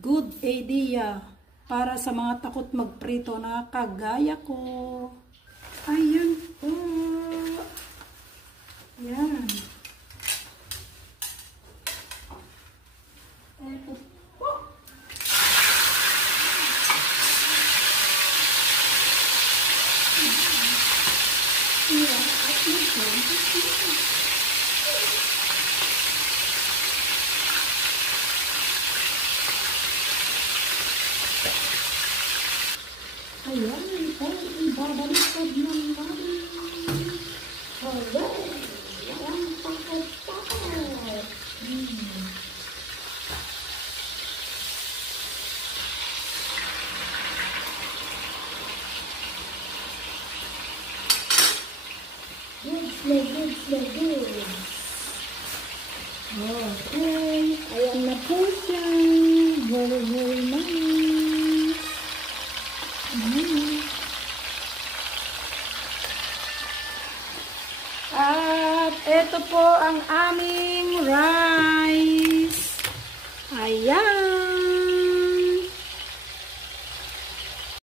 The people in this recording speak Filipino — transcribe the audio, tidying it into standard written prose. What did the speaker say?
Good idea para sa mga takot magprito na kagaya ko. Ayan po. Yan. Eto po. Ayan. Ayan, ibabaliktad ng namin. Hello! Walang takot-takot. Good. Okay, ayan na po siya. Very nice. At ito po ang aming rice.